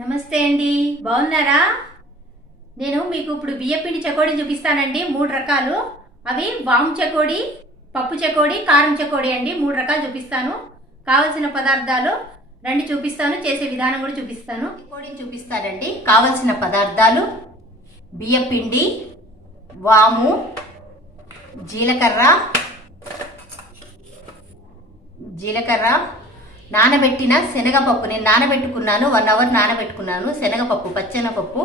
నమస్తే అండి, బాగున్నారా? నేను మీకు ఇప్పుడు బియ్యపిండి చకోడీ చూపిస్తానండి. 3 రకాలు. అవి వాము చకోడీ, పప్పు చకోడీ, కారం చకోడీ అండి. 3 రకాలు చూపిస్తాను. కావలసిన పదార్థాలు రండి చూపిస్తాను, చేసే విధానం కూడా చూపిస్తాను. చకోడీని చూపిస్తానండి. కావలసిన పదార్థాలు: బియ్యపిండి, వాము, జీలకర్ర, నానబెట్టిన శనగపప్పు. నేను నానబెట్టుకున్నాను, 1 అవర్ నానబెట్టుకున్నాను. శనగపప్పు, పచ్చెనగపప్పు,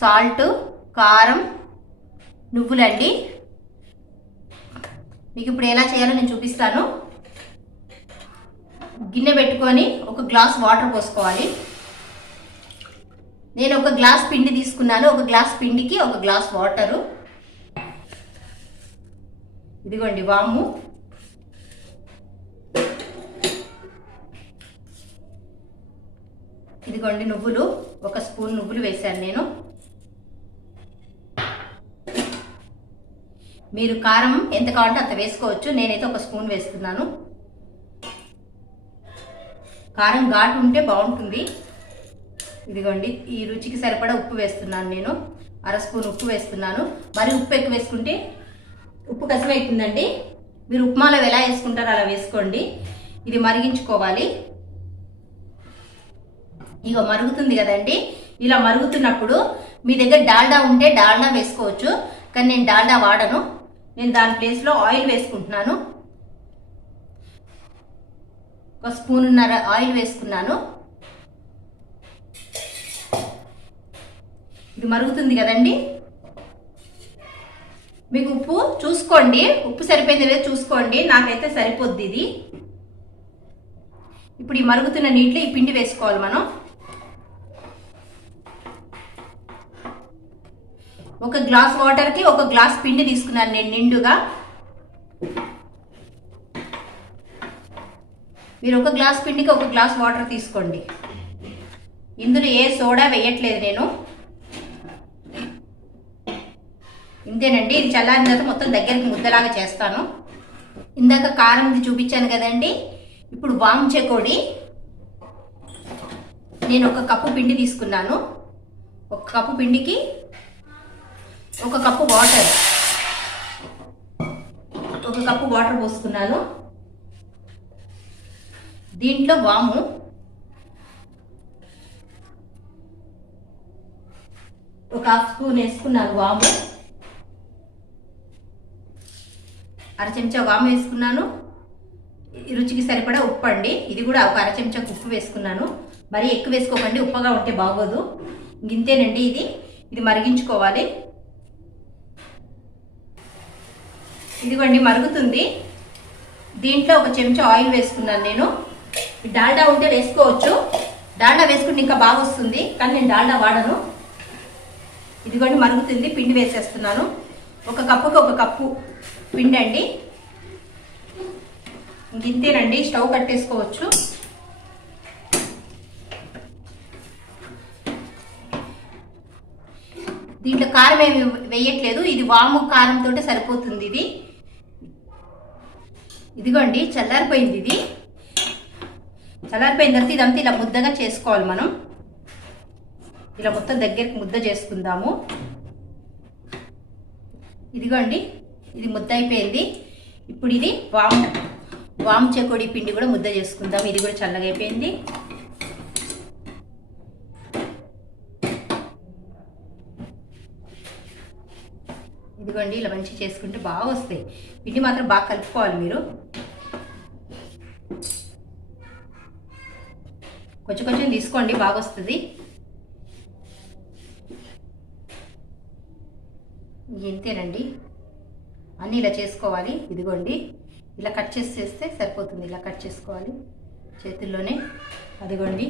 సాల్ట్, కారం, నువ్వులండి. మీకు ఇప్పుడు ఎలా చేయాలో నేను చూపిస్తాను. గిన్నె పెట్టుకొని ఒక గ్లాస్ వాటర్ పోసుకోవాలి. నేను ఒక గ్లాస్ పిండి తీసుకున్నాను. ఒక గ్లాస్ పిండికి ఒక గ్లాస్ వాటరు. ఇదిగోండి వాము, ఇదిగోండి నువ్వులు. 1 స్పూన్ నువ్వులు వేశాను నేను. మీరు కారం ఎంత కావాలంటే అంత వేసుకోవచ్చు. నేనైతే 1 స్పూన్ వేస్తున్నాను. కారం ఘాటు ఉంటే బాగుంటుంది. ఇదిగోండి ఈ రుచికి సరిపడా ఉప్పు వేస్తున్నాను నేను. 1/2 స్పూన్ ఉప్పు వేస్తున్నాను. మరి ఉప్పు ఎక్కువ వేసుకుంటే ఉప్పు కసిమైతుందండి. మీరు ఉప్మాలో ఎలా వేసుకుంటారో అలా వేసుకోండి. ఇది మరిగించుకోవాలి. ఇక మరుగుతుంది కదండి. ఇలా మరుగుతున్నప్పుడు మీ దగ్గర డాల్డా ఉంటే డాల్డా వేసుకోవచ్చు, కానీ నేను డాల్డా వాడను. నేను దాని ప్లేస్లో ఆయిల్ వేసుకుంటున్నాను. 1 స్పూన్నర ఆయిల్ వేసుకున్నాను. ఇది మరుగుతుంది కదండి. మీకు ఉప్పు చూసుకోండి, ఉప్పు సరిపోయింది లేదో చూసుకోండి. నాకైతే సరిపోద్ది ఇది. ఇప్పుడు ఈ మరుగుతున్న నీటిలో ఈ పిండి వేసుకోవాలి మనం. 1 గ్లాస్ వాటర్కి 1 గ్లాస్ పిండి తీసుకున్నాను నేను నిండుగా. మీరు 1 గ్లాస్ పిండికి 1 గ్లాస్ వాటర్ తీసుకోండి. ఇందులో ఏ సోడా వేయట్లేదు నేను. ఇంతేనండి. ఇది చల్లారిన తర్వాత మొత్తం దగ్గరికి ముద్దలాగా చేస్తాను. ఇందాక కారంది చూపించాను కదండి. ఇప్పుడు వాము చకోడీ. నేను 1 కప్పు పిండి తీసుకున్నాను. 1 కప్పు పిండికి 1 కప్పు వాటర్, 1 కప్పు వాటర్ పోసుకున్నాను. దీంట్లో వాము, ఒక 1/2 స్పూన్ వేసుకున్నాను వాము. 1/2 చెంచా వాము వేసుకున్నాను. రుచికి సరిపడా ఉప్పు అండి. ఇది కూడా ఒక 1/2 చెంచా ఉప్పు వేసుకున్నాను. మరీ ఎక్కువ వేసుకోకండి, ఉప్పగా ఉంటే బాగోదు. ఇంతేనండి. ఇది మరిగించుకోవాలి. ఇదిగోండి మరుగుతుంది. దీంట్లో 1 చెంచా ఆయిల్ వేసుకున్నాను నేను. డాల్డా ఉంటే వేసుకోవచ్చు. డాల్డా వేసుకుంటే ఇంకా బాగా వస్తుంది, కానీ నేను డాల్డా వాడను. ఇదిగోండి మరుగుతుంది. పిండి వేసేస్తున్నాను. 1 కప్పుకి 1 కప్పు పిండి అండి. ఇంతేనండి. స్టవ్ కట్టేసుకోవచ్చు. దీంట్లో కారం ఏమి వేయట్లేదు. ఇది వాము కారంతో సరిపోతుంది. ఇదిగోండి చల్లారిపోయింది. చల్లారిపోయిన తర్వాత ఇదంతా ఇలా ముద్దగా చేసుకోవాలి మనం. ఇలా మొత్తం దగ్గరికి ముద్ద చేసుకుందాము. ఇదిగోండి ఇది ముద్ద అయిపోయింది. ఇప్పుడు ఇది వాము చకోడీ పిండి కూడా ముద్ద చేసుకుందాం. ఇది కూడా చల్లగా అయిపోయింది. ఇదిగోండి ఇలా మంచి చేసుకుంటే బాగా వస్తాయి. పిండి మాత్రం బాగా కలుపుకోవాలి మీరు. కొంచెం కొంచెం తీసుకోండి, బాగా వస్తుంది. ఇంతేనండి. అన్నీ ఇలా చేసుకోవాలి. ఇదిగోండి ఇలా కట్ చేస్తే సరిపోతుంది. ఇలా కట్ చేసుకోవాలి చేతుల్లోనే. అదిగోండి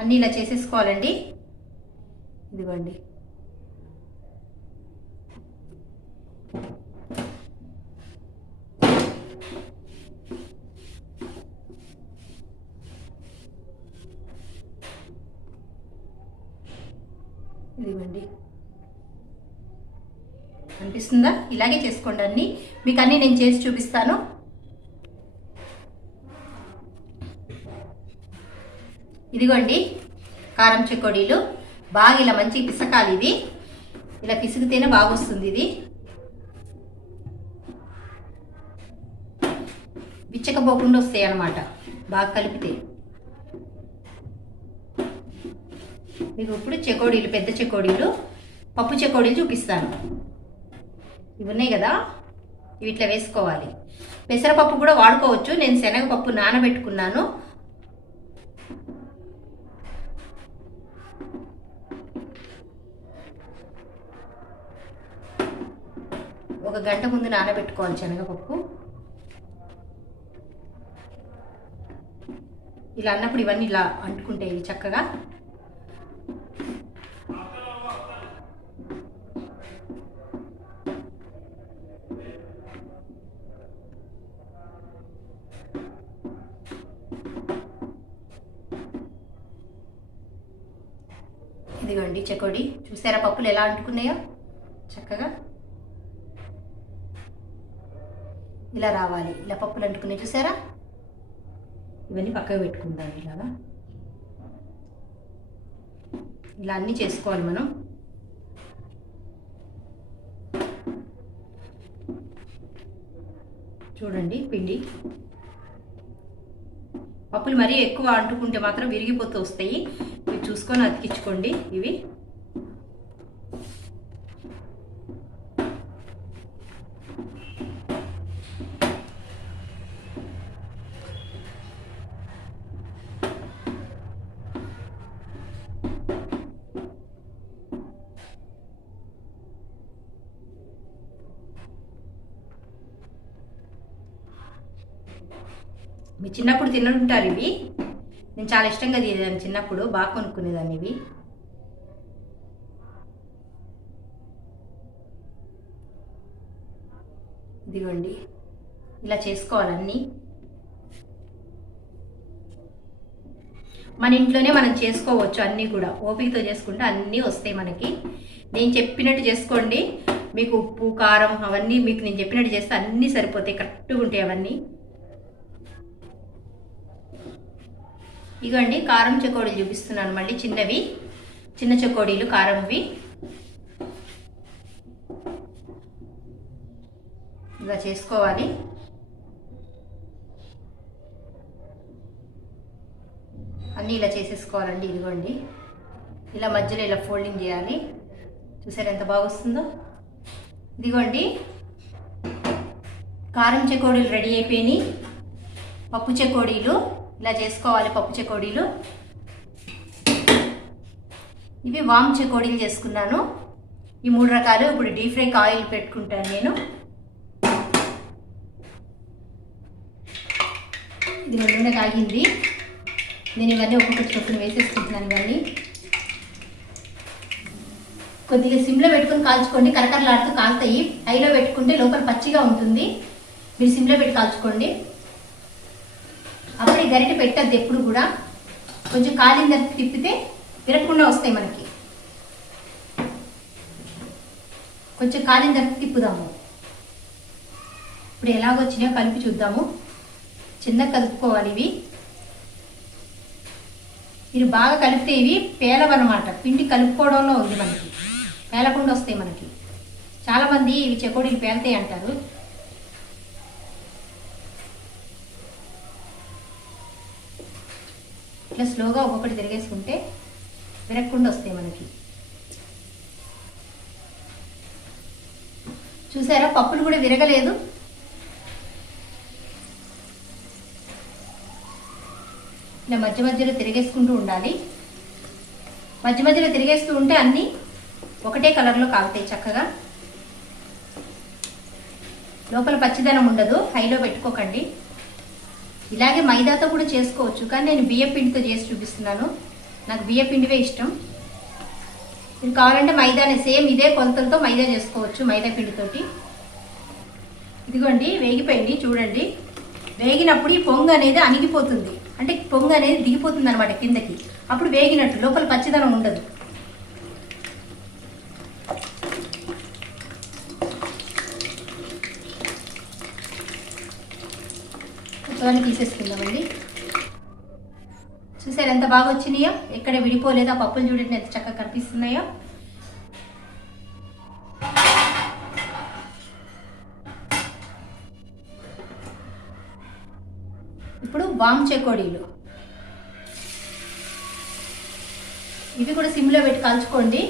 అన్నీ ఇలా చేసేసుకోవాలండి. ఇదిగోండి ఇదిగోండి అనిపిస్తుందా? ఇలాగే చేసుకోండి అన్నీ. మీకు అన్నీ నేను చేసి చూపిస్తాను. ఇదిగోండి కారం చెకోడీలు. బాగా ఇలా మంచి పిసకాలి. ఇది ఇలా పిసిగితేనే బాగా వస్తుంది. ఇది విచ్చకపోకుండా వస్తాయి అన్నమాట బాగా కలిపితే. మీకు ఇప్పుడు చెకోడీలు, పెద్ద చెకోడీలు, పప్పు చెకోడీలు చూపిస్తాను. ఇవి ఉన్నాయి కదా, ఇవి ఇట్లా వేసుకోవాలి. పెసరపప్పు కూడా వాడుకోవచ్చు. నేను శనగపప్పు నానబెట్టుకున్నాను. ఒక గంట ముందు నానబెట్టుకోవాలి శనగపప్పు. ఇలా అన్నప్పుడు ఇవన్నీ ఇలా అంటుకుంటాయి చక్కగా. ఇదిగోండి చెకోడి. చూసారా పప్పులు ఎలా అంటుకున్నాయో చక్కగా. ఇలా రావాలి, ఇలా పప్పులు అంటుకున్నాయి చూసారా. ఇవన్నీ పక్కకు పెట్టుకుందాం. ఇలాగా ఇలా అన్నీ చేసుకోవాలి మనం. చూడండి పిండి. పప్పులు మరీ ఎక్కువ అంటుకుంటే మాత్రం విరిగిపోతూ వస్తాయి. ఇవి చూసుకొని అతికించుకోండి. ఇవి మీ చిన్నప్పుడు తినుంటారు ఇవి. నేను చాలా ఇష్టంగా తినేదాన్ని చిన్నప్పుడు, బాగా కొనుక్కునేదాన్ని ఇవి. ఇదిగోండి ఇలా చేసుకోవాలన్నీ. మన ఇంట్లోనే మనం చేసుకోవచ్చు అన్నీ కూడా. ఓపికతో చేసుకుంటే అన్నీ వస్తాయి మనకి. నేను చెప్పినట్టు చేసుకోండి. మీకు ఉప్పు కారం అవన్నీ మీకు నేను చెప్పినట్టు చేస్తే అన్నీ సరిపోతాయి, కరెక్ట్గా ఉంటాయి అవన్నీ. ఇగోండి కారం చెకోడీలు చూపిస్తున్నాను మళ్ళీ. చిన్నవి, చిన్న చెకోడీలు కారంవి. ఇలా చేసుకోవాలి. అన్నీ ఇలా చేసేసుకోవాలండి. ఇదిగోండి ఇలా మధ్యలో ఇలా ఫోల్డింగ్ చేయాలి. చూసారు ఎంత బాగా వస్తుందో. ఇదిగోండి కారం చెకోడీలు రెడీ అయిపోయినాయి. పప్పు చెకోడీలు ఇలా చేసుకోవాలి. పప్పు చెకోడీలు ఇవి. వామ్ చెకోడీలు చేసుకున్నాను. ఈ 3 రకాలు. ఇప్పుడు డీప్ ఫ్రైకి ఆయిల్ పెట్టుకుంటాను నేను. ఇది నూనె కాగింది. నేను ఇవన్నీ ఒక్కొక్కటి చొప్పున వేసేసుకుంటున్నాను. ఇవన్నీ కొద్దిగా సిమ్లో పెట్టుకుని కాల్చుకోండి. కరకరలాడుతూ కాలుతాయి. హైలో పెట్టుకుంటే లోపల పచ్చిగా ఉంటుంది. మీరు సిమ్లో పెట్టి కాల్చుకోండి. అప్పుడు గరిటె పెట్టద్దు ఎప్పుడు కూడా. కొంచెం కాలిన తర్వాత తిప్పితే విరగకుండా వస్తాయి మనకి. కొంచెం కాలిన తర్వాత తిప్పుదాము. ఇప్పుడు ఎలాగొచ్చినాయో కలిపి చూద్దాము. చిన్నగా కలుపుకోవాలి ఇవి. మీరు బాగా కలిపితే ఇవి పేలవన్నమాట. పిండి కలుపుకోవడంలో ఉంది మనకి. పేలకుండా వస్తాయి మనకి. చాలామంది ఇవి చెకోడీలు పేలుతాయి అంటారు. ఇట్లా స్లోగా ఒక్కొక్కటి తిరిగేసుకుంటే విరగకుండా వస్తాయి మనకి. చూసారా పప్పులు కూడా విరగలేదు. ఇలా మధ్య మధ్యలో తిరిగేసుకుంటూ ఉండాలి. మధ్య మధ్యలో తిరిగేస్తూ ఉంటే అన్నీ ఒకటే కలర్లో కాలుతాయి చక్కగా. లోపల పచ్చిదనం ఉండదు. హైలో పెట్టుకోకండి. ఇలాగే మైదాతో కూడా చేసుకోవచ్చు, కానీ నేను బియ్యం పిండితో చేసి చూపిస్తున్నాను. నాకు బియ్యం పిండివే ఇష్టం. మీరు కావాలంటే మైదానే సేమ్ ఇదే కొలతలతో మైదా చేసుకోవచ్చు, మైదా పిండితోటి. ఇదిగోండి వేగిపోయింది చూడండి. వేగినప్పుడు ఈ పొంగు అనేది అణిగిపోతుంది, అంటే పొంగు అనేది దిగిపోతుంది అనమాట కిందకి. అప్పుడు వేగినట్టు, లోపల పచ్చిదనం ఉండదు. తీసేసుకుందామండి. చూసారు ఎంత బాగా వచ్చినాయో, ఎక్కడ విడిపోలేదో. ఆ పప్పులు చూడండి ఎంత చక్కగా కనిపిస్తున్నాయో. ఇప్పుడు వాము చెకోడీలు, ఇవి కూడా సిమ్లో పెట్టి కాల్చుకోండి.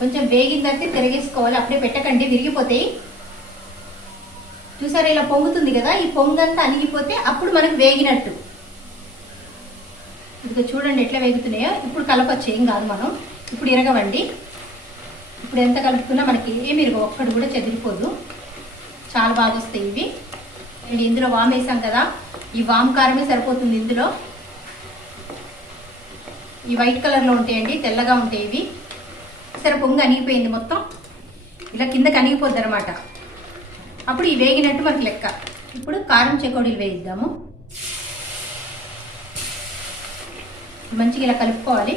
కొంచెం వేగిందంటే తిరిగేసుకోవాలి, అప్పుడే పెట్టకండి, విరిగిపోతాయి. చూసారా ఇలా పొంగుతుంది కదా, ఈ పొంగంతా అణిగిపోతే అప్పుడు మనకు వేగినట్టు. ఇదిగో చూడండి ఎట్లా వేగుతున్నాయో. ఇప్పుడు కలపచ్చు, ఏం కాదు, మనం ఇప్పుడు ఇరగవండి. ఇప్పుడు ఎంత కలుపుకున్నా మనకి ఏమి ఇరగ, ఒక్కడు కూడా చెదిరిపోదు, చాలా బాగా వస్తాయి ఇవి. ఇందులో వాము వేసాం కదా, ఈ వాము కారమే సరిపోతుంది ఇందులో. ఈ వైట్ కలర్లో ఉంటాయండి, తెల్లగా ఉంటాయి ఇవి. సరే పొంగు అణిగిపోయింది మొత్తం, ఇలా కిందకి అణిగిపోద్ది అనమాట. అప్పుడు ఈ వేగినట్టు మనకు లెక్క. ఇప్పుడు కారం చెకోడీలు వేయిద్దాము. మంచిగా ఇలా కలుపుకోవాలి.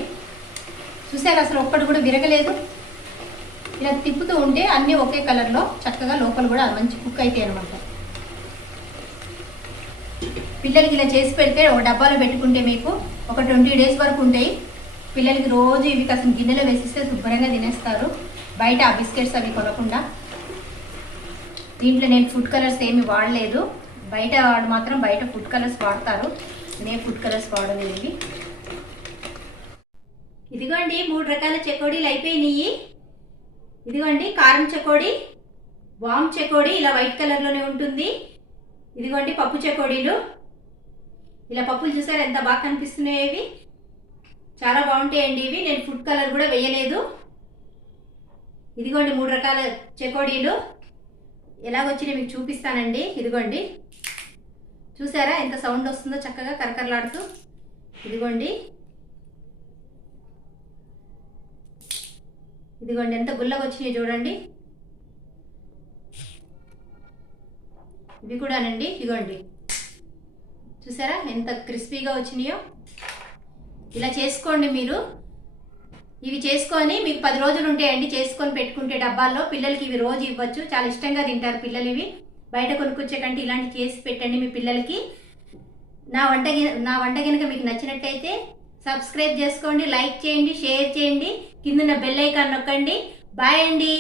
చూసారు అసలు ఒక్కడు కూడా విరగలేదు. ఇలా తిప్పుతూ ఉంటే అన్నీ ఒకే కలర్లో చక్కగా లోపల కూడా మంచి కుక్ అవుతాయి అనమాట. పిల్లలకి ఇలా చేసి పెడితే ఒక డబ్బాలో పెట్టుకుంటే మీకు ఒక 20 days వరకు ఉంటాయి. పిల్లలకి రోజు ఇవి కాస్త గిన్నెలో వేసిస్తే శుభ్రంగా తినేస్తారు, బయట ఆ బిస్కెట్స్ అవి కొనకుండా. దీంట్లో నేను ఫుడ్ కలర్స్ ఏమి వాడలేదు, బయట వాడు మాత్రం బయట ఫుడ్ కలర్స్ వాడతారు, నేను ఫుడ్ కలర్స్ వాడలేదు. ఇవి ఇదిగోండి 3 రకాల చెకోడీలు అయిపోయినాయి. ఇదిగోండి కారం చెకోడీ, వామ్ చెకోడీ ఇలా వైట్ కలర్లోనే ఉంటుంది. ఇదిగోండి పప్పు చెకోడీలు, ఇలా పప్పులు చూసారు ఎంత బాగా కనిపిస్తున్నాయి. ఇవి చాలా బాగుంటాయండి. ఇవి నేను ఫుడ్ కలర్ కూడా వేయలేదు. ఇదిగోండి 3 రకాల చెకోడీలు ఎలాగొచ్చినాయి మీకు చూపిస్తానండి. ఇదిగోండి చూసారా ఎంత సౌండ్ వస్తుందో చక్కగా కరకరలాడుతూ. ఇదిగోండి ఇదిగోండి ఎంత గుల్లగా వచ్చినాయి చూడండి. ఇవి కూడానండి, ఇదిగోండి చూసారా ఎంత క్రిస్పీగా వచ్చినాయో. ఇలా చేసుకోండి మీరు. ఇవి చేసుకొని మీకు 10 రోజులు ఉంటాయండి, చేసుకొని పెట్టుకుంటే డబ్బాల్లో. పిల్లలకి ఇవి రోజు ఇవ్వచ్చు, చాలా ఇష్టంగా తింటారు పిల్లలు. ఇవి బయట కొనుక్కొచ్చే కంటే ఇలాంటి చేసి పెట్టండి మీ పిల్లలకి. నా వంట కనుక మీకు నచ్చినట్టయితే సబ్స్క్రైబ్ చేసుకోండి, లైక్ చేయండి, షేర్ చేయండి, కింద బెల్ ఐకాన్ నొక్కండి. బాయ్ అండి.